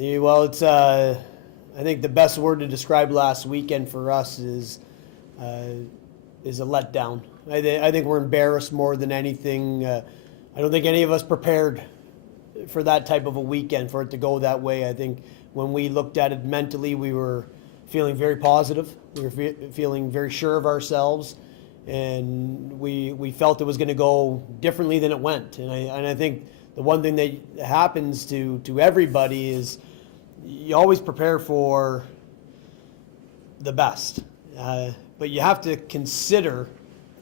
Well, it's I think the best word to describe last weekend for us a letdown. I think we're embarrassed more than anything. I don't think any of us prepared for that type of a weekend, for it to go that way. I think when we looked at it mentally, we were feeling very positive. We were feeling very sure of ourselves, and we felt it was going to go differently than it went. And I think the one thing that happens to everybody is you always prepare for the best, but you have to consider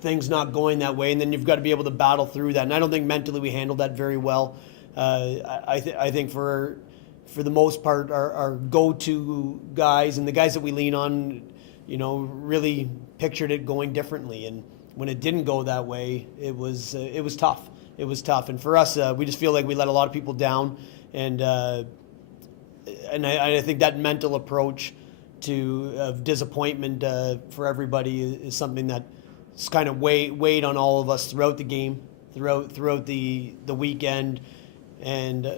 things not going that way, and then you've got to be able to battle through that. And I don't think mentally we handled that very well. I think for the most part, our go-to guys and the guys that we lean on, really pictured it going differently. And when it didn't go that way, it was tough. It was tough. And for us, we just feel like we let a lot of people down. And I think that mental approach of disappointment for everybody is something that's kind of weighed on all of us throughout the game, throughout the weekend. And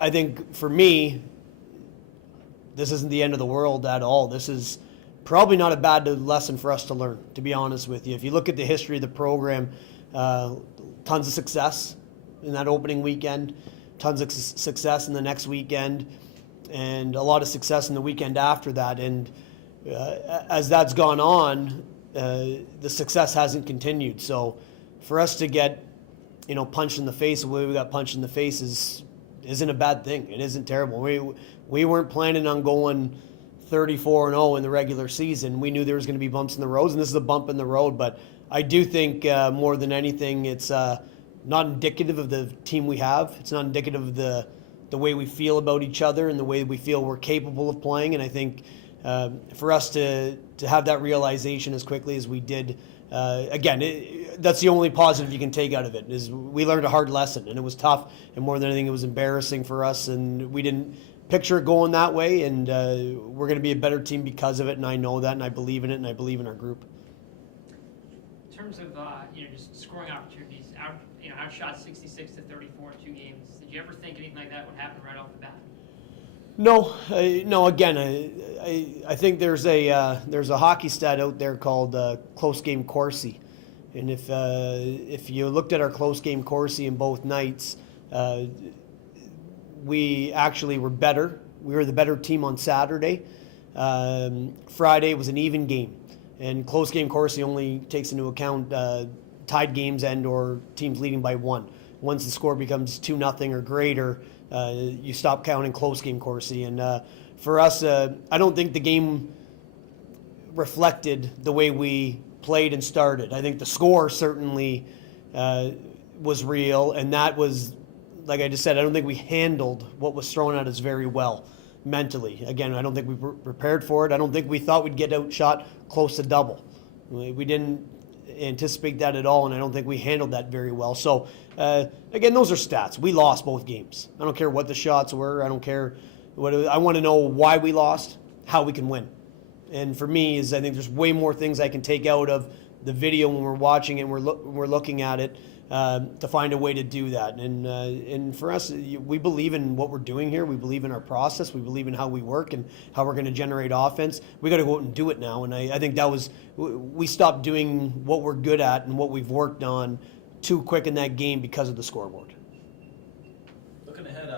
I think for me, this isn't the end of the world at all. This is probably not a bad lesson for us to learn, to be honest with you. If you look at the history of the program, tons of success in that opening weekend, tons of success in the next weekend, and a lot of success in the weekend after that. And as that's gone on, the success hasn't continued. So for us to get punched in the face the way we got punched in the face isn't a bad thing. It isn't terrible. We weren't planning on going 34-0 in the regular season. We knew there was going to be bumps in the roads, and this is a bump in the road. But I do think more than anything, it's not indicative of the team we have. It's not indicative of the way we feel about each other and the way we feel we're capable of playing. And I think for us to have that realization as quickly as we did, that's the only positive you can take out of it, is we learned a hard lesson, and it was tough, and more than anything, it was embarrassing for us, and we didn't picture it going that way, and we're going to be a better team because of it, and I know that, and I believe in it, and I believe in our group. In terms of just scoring opportunities, outshot 66-34 in 2 games, did you ever think anything like that would happen right off the bat? No. Again, I think there's a hockey stat out there called close game Corsi, and if you looked at our close game Corsi in both nights, we actually were better. We were the better team on Saturday. Friday was an even game, and close game Corsi only takes into account tied games and or teams leading by 1. Once the score becomes 2-0 or greater, you stop counting close game Corsi. And for us, I don't think the game reflected the way we played and started. I think the score certainly was real, and that was, like I just said, I don't think we handled what was thrown at us very well mentally. Again, I don't think we were prepared for it. I don't think we thought we'd get outshot close to double. We didn't anticipate that at all, and I don't think we handled that very well. So, again, those are stats. We lost both games. I don't care what the shots were. I don't care what I want to know why we lost, how we can win. And for me, I think there's way more things I can take out of the video when we're watching it and we're looking at it to find a way to do that. And for us, we believe in what we're doing here. We believe in our process. We believe in how we work and how we're going to generate offense. We got to go out and do it now. And I think we stopped doing what we're good at and what we've worked on too quick in that game because of the scoreboard. Looking ahead,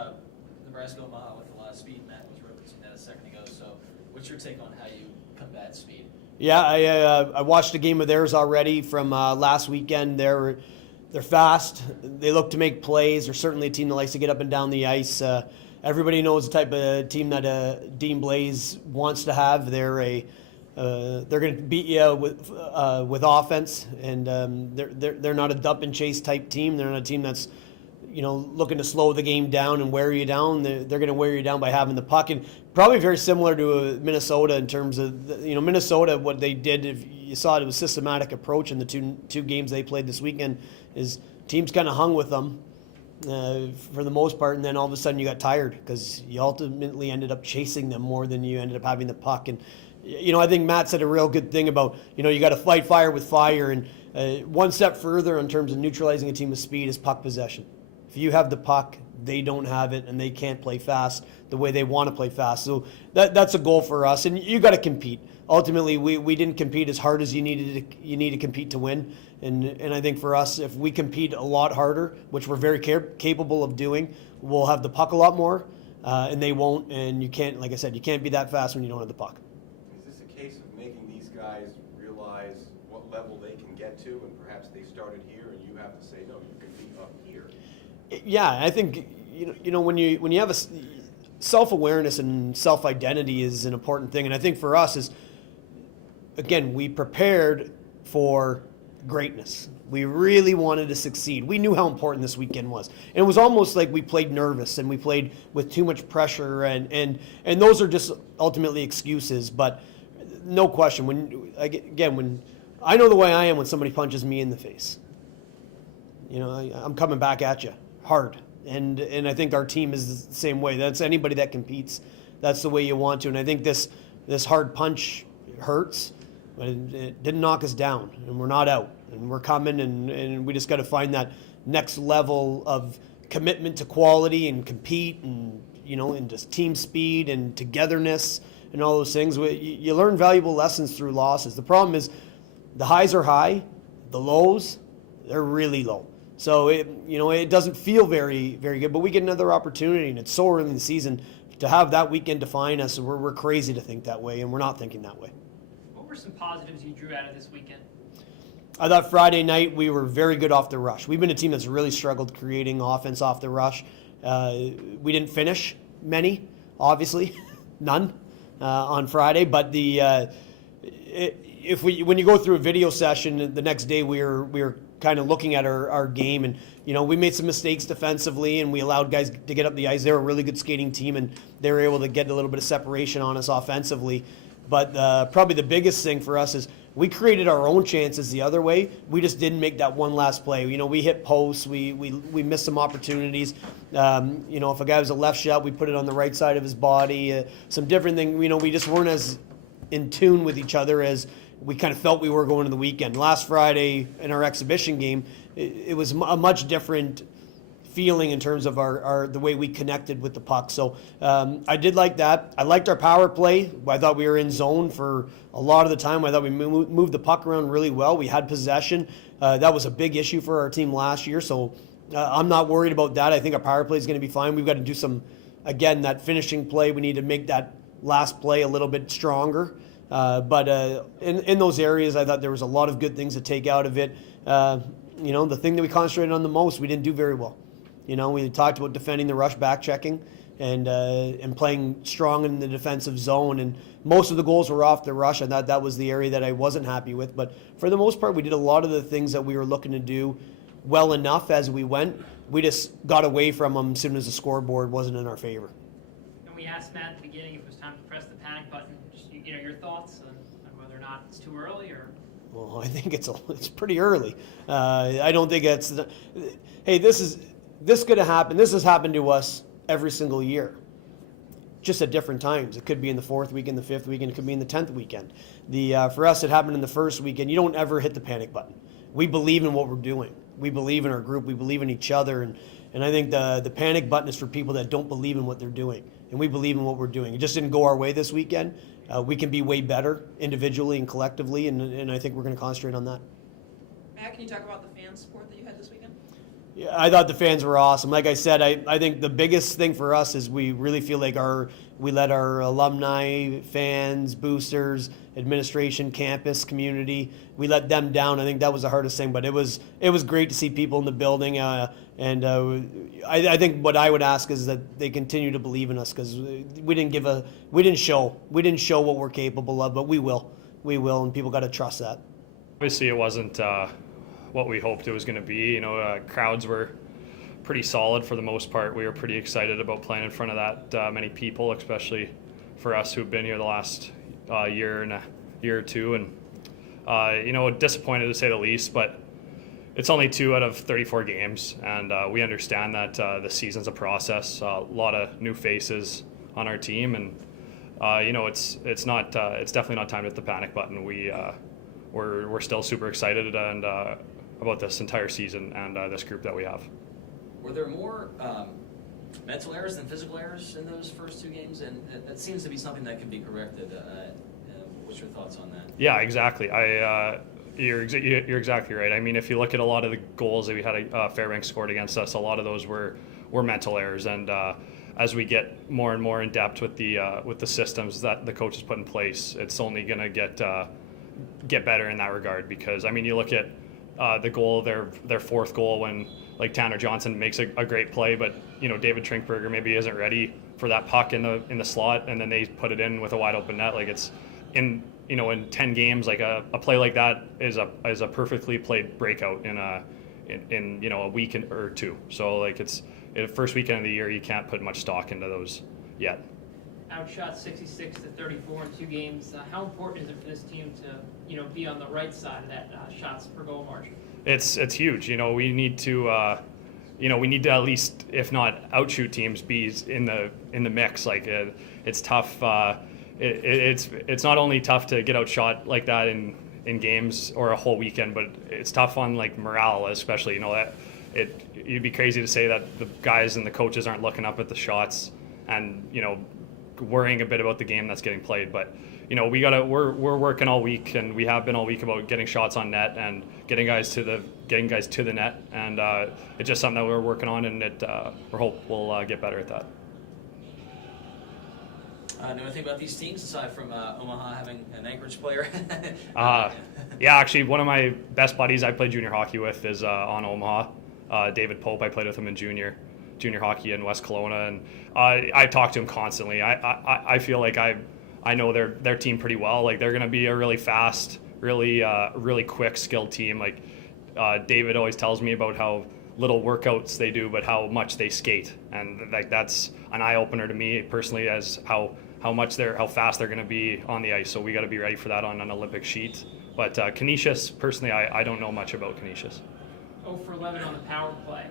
Nebraska-Omaha with a lot of speed. Matt was referencing that a second ago. So what's your take on how you combat speed? Yeah, I watched a game of theirs already from last weekend. They're fast. They look to make plays. They're certainly a team that likes to get up and down the ice. Everybody knows the type of team that Dean Blaze wants to have. They're going to beat you with offense, and they're not a dump and chase type team. They're not a team that's looking to slow the game down and wear you down. They're going to wear you down by having the puck, and probably very similar to Minnesota in terms of Minnesota. What they did, if you saw it was systematic approach in the two games they played this weekend. Is teams kind of hung with them for the most part, and then all of a sudden you got tired because you ultimately ended up chasing them more than you ended up having the puck. And I think Matt said a real good thing about you got to fight fire with fire, and one step further in terms of neutralizing a team with speed is puck possession. If you have the puck, they don't have it and they can't play fast the way they want to play fast. So that's a goal for us, and you got to compete. Ultimately, we didn't compete as hard as you need to compete to win, and I think for us, if we compete a lot harder, which we're very capable of doing, we'll have the puck a lot more, and they won't. And you can't, like I said, you can't be that fast when you don't have the puck. Is this a case of making these guys realize what level they can get to, and perhaps they started here, and you have to say, no, you can be up here? Yeah, I think when you have a self-awareness and self-identity is an important thing, and I think for us is, again, we prepared for greatness. We really wanted to succeed. We knew how important this weekend was, and it was almost like we played nervous and we played with too much pressure, and those are just ultimately excuses. But no question, when I know the way I am when somebody punches me in the face, I'm coming back at you hard, and I think our team is the same way. That's anybody that competes. That's the way you want to, and I think this hard punch hurts. But it didn't knock us down, and we're not out, and we're coming, and we just got to find that next level of commitment to quality and compete, and and just team speed and togetherness and all those things. You learn valuable lessons through losses. The problem is the highs are high, the lows they're really low. So it doesn't feel very very good, but we get another opportunity, and it's so early in the season to have that weekend define us. We're crazy to think that way, and we're not thinking that way. What were some positives you drew out of this weekend? I thought Friday night we were very good off the rush. We've been a team that's really struggled creating offense off the rush. We didn't finish many, obviously, none on Friday. But when you go through a video session the next day, we were kind of looking at our game, and we made some mistakes defensively, and we allowed guys to get up the ice. They were a really good skating team, and they were able to get a little bit of separation on us offensively. But probably the biggest thing for us is we created our own chances the other way. We just didn't make that one last play. We hit posts. We missed some opportunities. If a guy was a left shot, we put it on the right side of his body. Some different things. We just weren't as in tune with each other as we kind of felt we were going to the weekend. Last Friday in our exhibition game, it was a much different feeling in terms of the way we connected with the puck. So I did like that. I liked our power play. I thought we were in zone for a lot of the time. I thought we moved the puck around really well. We had possession. That was a big issue for our team last year. So I'm not worried about that. I think our power play is going to be fine. We've got to do that finishing play. We need to make that last play a little bit stronger. But in those areas, I thought there was a lot of good things to take out of it. The thing that we concentrated on the most, we didn't do very well. We talked about defending the rush, back checking, and playing strong in the defensive zone. And most of the goals were off the rush. I thought that was the area that I wasn't happy with. But for the most part, we did a lot of the things that we were looking to do well enough as we went. We just got away from them as soon as the scoreboard wasn't in our favor. And we asked Matt at the beginning if it was time to press the panic button. Just your thoughts on whether or not it's too early or. Well, I think it's pretty early. I don't think it's. Hey, this could have happened. This has happened to us every single year, just at different times. It could be in the 4th weekend, the 5th weekend. It could be in the 10th weekend. For us, it happened in the 1st weekend. You don't ever hit the panic button. We believe in what we're doing. We believe in our group. We believe in each other. And I think the panic button is for people that don't believe in what they're doing. And we believe in what we're doing. It just didn't go our way this weekend. We can be way better individually and collectively, and I think we're going to concentrate on that. Matt, can you talk about the fan support that you had this weekend? Yeah, I thought the fans were awesome. Like I said, I think the biggest thing for us is we really feel like we let our alumni, fans, boosters, administration, campus, community, we let them down. I think that was the hardest thing, but it was great to see people in the building. I think what I would ask is that they continue to believe in us, because we didn't show what we're capable of, but we will, and people got to trust that. Obviously, it wasn't what we hoped it was going to be. Crowds were pretty solid for the most part. We were pretty excited about playing in front of that many people, especially for us who've been here the last year or two. And disappointed to say the least, but it's only 2 out of 34 games, and we understand that the season's a process. A lot of new faces on our team, and it's definitely not time to hit the panic button. We're still super excited and about this entire season and this group that we have. Were there more mental errors than physical errors in those first 2 games, and that seems to be something that can be corrected. What's your thoughts on that? Yeah, exactly. You're exactly right. I mean, if you look at a lot of the goals that we had Fairbanks scored against us, a lot of those were mental errors, and as we get more and more in depth with the systems that the coaches put in place, it's only going to get better in that regard. Because I mean, you look at the goal, their 4th goal, when like Tanner Johnson makes a great play, but David Trinkberger maybe isn't ready for that puck in the slot, and then they put it in with a wide open net. Like it's in 10 games, like a play like that is a perfectly played breakout in a week or 2. So like it's the first weekend of the year, you can't put much stock into those yet. Outshot 66 to 34 in 2 games. How important is it for this team to be on the right side of that shots per goal margin? It's huge. We need to we need to at least, if not outshoot teams, be in the mix. Like it's tough. It's not only tough to get outshot like that in games or a whole weekend, but it's tough on like morale, especially. You'd be crazy to say that the guys and the coaches aren't looking up at the shots and worrying a bit about the game that's getting played. But we're working all week, and we have been all week, about getting shots on net and getting guys to the net, and it's just something that we're working on, and we hope we'll get better at that. Know anything about these teams aside from Omaha having an Anchorage player? Yeah, actually, one of my best buddies I played junior hockey with is on Omaha. David Pope. I played with him in junior hockey in West Kelowna, and I talk to him constantly. I feel like I know their team pretty well. Like they're going to be a really fast, really quick, skilled team. Like David always tells me about how little workouts they do, but how much they skate, and like that's an eye opener to me personally, as how fast they're going to be on the ice. So we got to be ready for that on an Olympic sheet. But Canisius, personally, I don't know much about Canisius. 0 for 11 on the power play.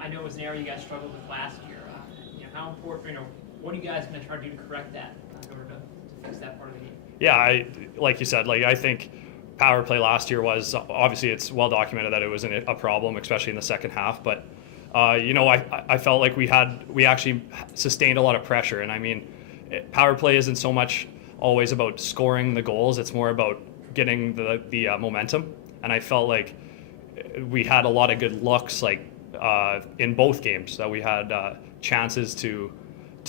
I know it was an area you guys struggled with last year. How important, what are you guys going to try to do to correct that in order to fix that part of the game? Yeah, like you said, like I think power play last year was, obviously it's well documented that it was a problem, especially in the second half. But I felt like we actually sustained a lot of pressure, and I mean, power play isn't so much always about scoring the goals; it's more about getting the momentum. And I felt like we had a lot of good looks, like in both games, that we had chances to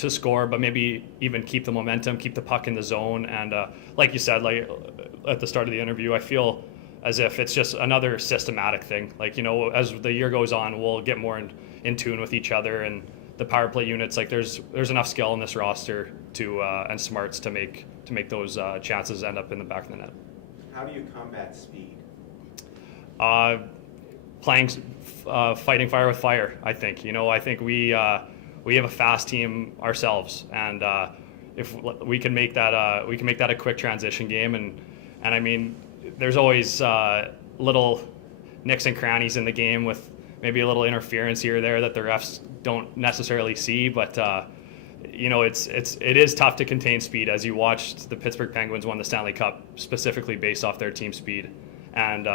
score, but maybe even keep the momentum, keep the puck in the zone. And like you said, like at the start of the interview, I feel as if it's just another systematic thing. Like, as the year goes on, we'll get more in tune with each other, and the power play units. Like there's enough skill in this roster to and smarts to make those chances end up in the back of the net. How do you combat speed? Fighting fire with fire. I think. I think we have a fast team ourselves, and if we can make that a quick transition game, and I mean, there's always little nicks and crannies in the game with maybe a little interference here or there that the refs don't necessarily see, but it is tough to contain speed. As you watched, the Pittsburgh Penguins won the Stanley Cup specifically based off their team speed, and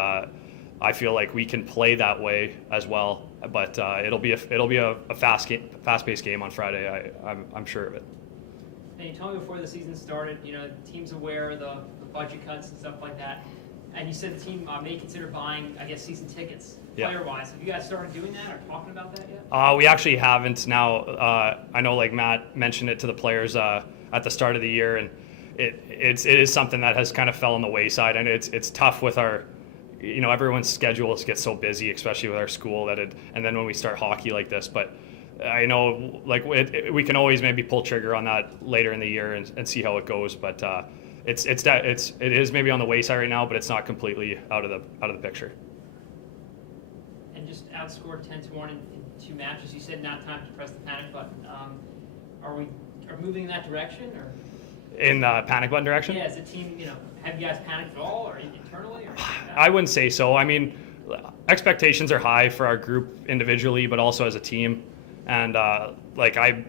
I feel like we can play that way as well. But it'll be a fast-paced game on Friday. I'm sure of it. And you told me before the season started, the team's aware of the budget cuts and stuff like that. And you said the team may consider buying, I guess, season tickets, player-wise. Have you guys started doing that or talking about that yet? We actually haven't now. I know, like Matt mentioned it to the players at the start of the year, and it is something that has kind of fell on the wayside, and it's tough with our. Everyone's schedules get so busy, especially with our school, and then when we start hockey like this. But I know, like we can always maybe pull trigger on that later in the year and see how it goes. But it is maybe on the wayside right now, but it's not completely out of the picture. And just outscored 10-1 in 2 matches. You said not time to press the panic button. Are we moving in that direction, or? In the panic button direction? Yeah, as a team, have you guys panicked at all, or internally? Or I wouldn't say so. I mean, expectations are high for our group individually, but also as a team. And like I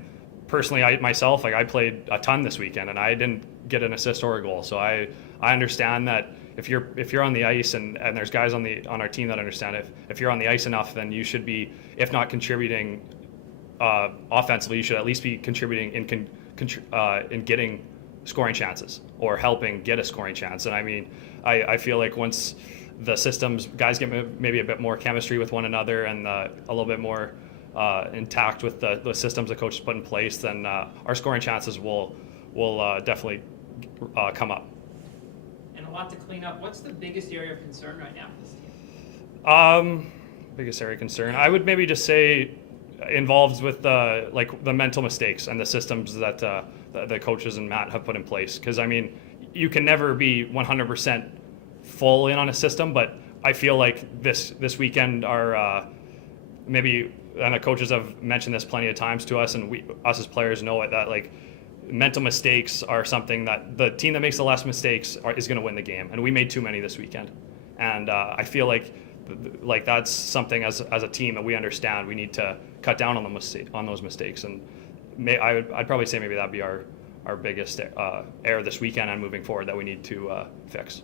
personally, myself, I played a ton this weekend, and I didn't get an assist or a goal. So I understand that if you're on the ice, and there's guys on our team that understand it. If you're on the ice enough, then you should be, if not contributing offensively, you should at least be contributing in getting scoring chances or helping get a scoring chance. And I mean, I feel like once the systems, guys get maybe a bit more chemistry with one another and a little bit more intact with the systems the coaches put in place, then our scoring chances will definitely come up. And a lot to clean up. What's the biggest area of concern right now for this team? Biggest area of concern, I would maybe just say involved with the mental mistakes and the systems that the coaches and Matt have put in place. Because I mean, you can never be 100% full in on a system, but I feel like this weekend our maybe, and the coaches have mentioned this plenty of times to us, and us as players know it, that like mental mistakes are something that the team that makes the less mistakes is going to win the game, and we made too many this weekend. And I feel like that's something as a team that we understand we need to cut down on those mistakes. And I'd probably say maybe that'd be our biggest error this weekend and moving forward that we need to fix.